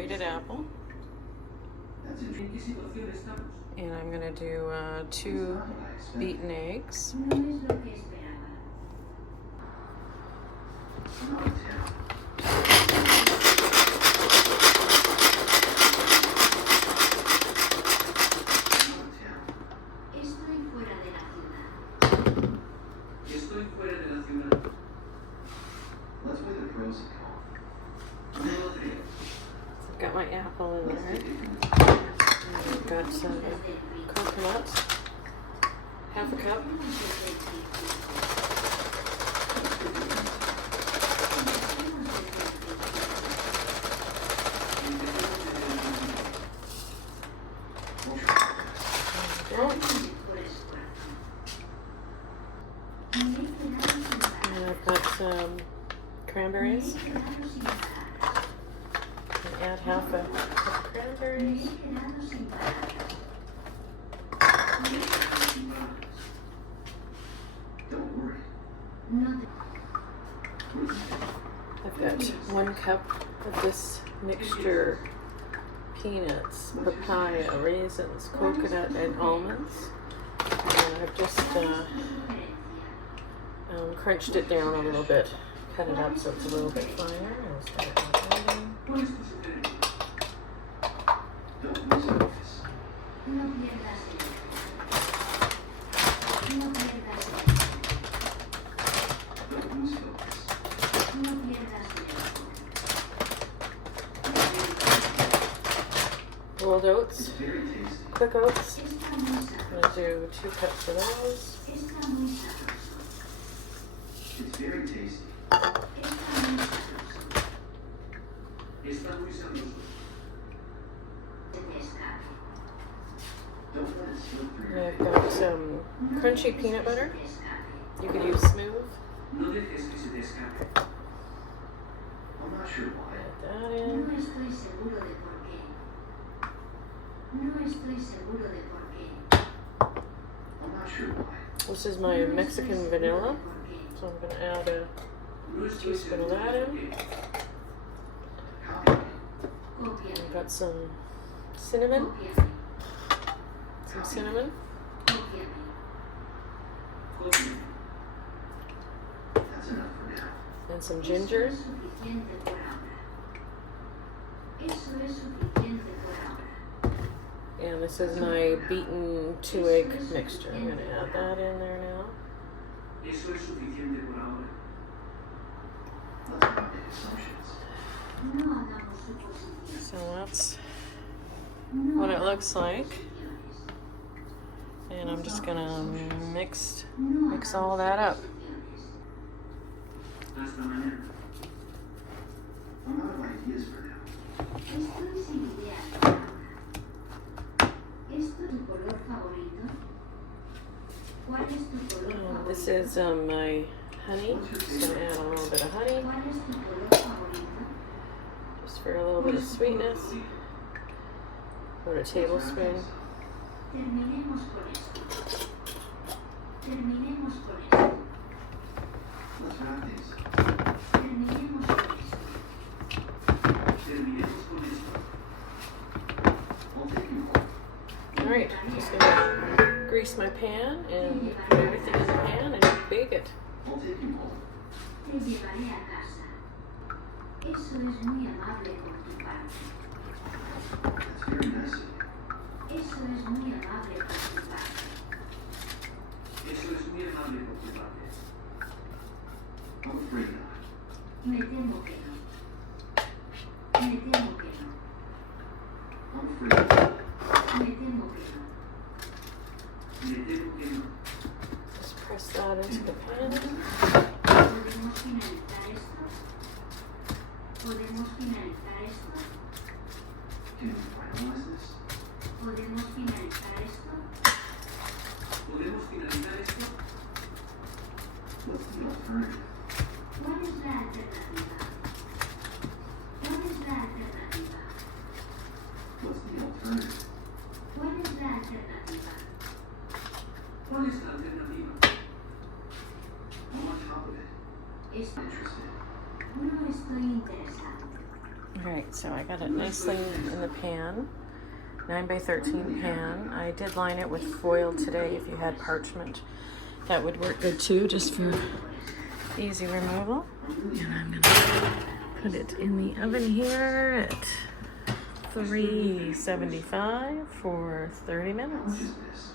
grated apple. And I'm going to do 2 beaten eggs. I've got my apple in there. I've got some coconut, half a cup. And I've got some cranberries. Add half a cup of cranberries. I've got 1 cup of this mixture: peanuts, papaya, raisins, coconut, and almonds. And I've just crunched it down a little bit, cut it up so it's a little bit finer. I'll start adding. Rolled oats, quick oats. I'm going to do 2 cups of those. It's very tasty. I've got some crunchy peanut butter. You could use smooth. I'm not sure why. Add that in. I'm not sure why. This is my Mexican vanilla, so I'm going to add a teaspoon of that in. I've got some cinnamon. That's enough for now. And some ginger. And this is my beaten 2-egg mixture. I'm going to add that in there now. Let's not make assumptions. So that's what it looks like. And I'm just going to mix all that up. I'm out of ideas for now. This is my honey. Just going to add a little bit of honey, just for a little bit of sweetness. About a tablespoon. Let's wrap these. Alright, just going to grease my pan and put everything in the pan and bake it. I'll take you home. That's very nice of you. I'm afraid not. I'm afraid not. Just press that into the pan. Can we finalize this? What's the alternative? What's the alternative? I'm on top of it. Interested. Alright, so I got it nicely in the pan, 9 by 13 pan. I did line it with foil today. If you had parchment, that would work good too, just for easy removal. And I'm gonna put it in the oven here at 375 for 30 minutes. What is this?